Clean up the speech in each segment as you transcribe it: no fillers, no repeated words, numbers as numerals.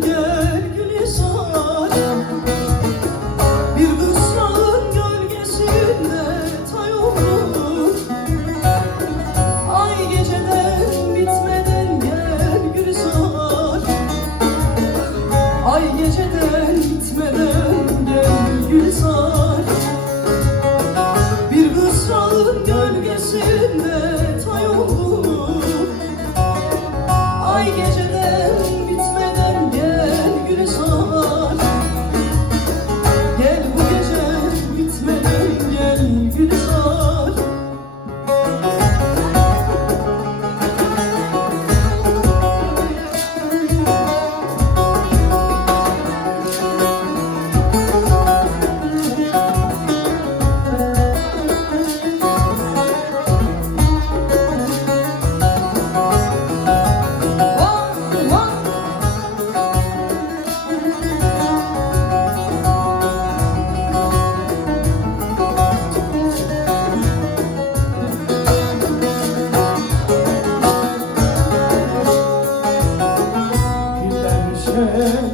gel Gülizar. Bir kısrağın gölgesinde tay olur. Ay geceden bitmeden gel Gülizar. Ay geceden bitmeden gel Gülizar. Bir kısrağın gölgesinde tay olur. Ay geceden bitmeden gel Gülizar. Gel bu gece bitmeden gel Gülizar.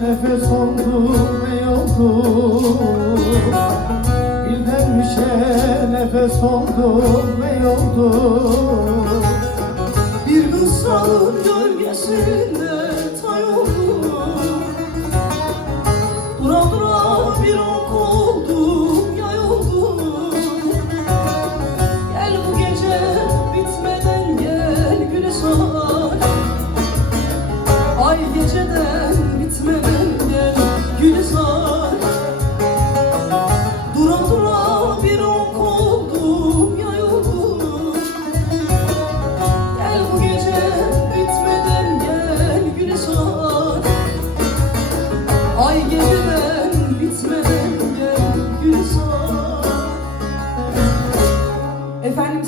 Nefes oldu ne oldu? Bildenmişe nefes oldu ne oldu? Bir kısrağın gölgesinde